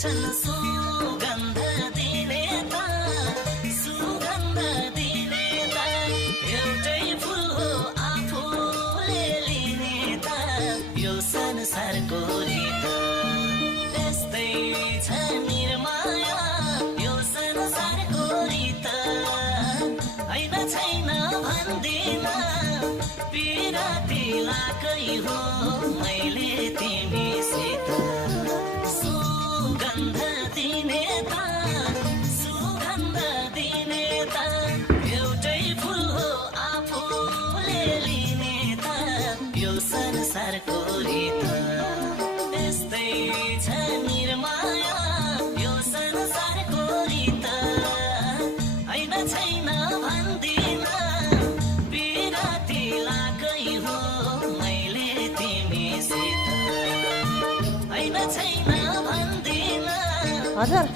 छन् सुगन्ध दिने त सुगन्ध दिने त एउटै फुल हो आफूले लिने त यो संसारको रीत यस्तै छ निर्माया यो संसारको रीत हैन छैन भन्दिन पिराती लाकै हो मैले तिमीसित सुगन्ध दिने त सुगन्ध दिने त एउटै फुल हो आफूले लिने त यो संसारको रीत यस्तै छ निर्माया यो संसारको रीत हैन छैन भन्दिन पिराती लाकै हो मैले तिमीसित हैन छैन भन्दिन हजुर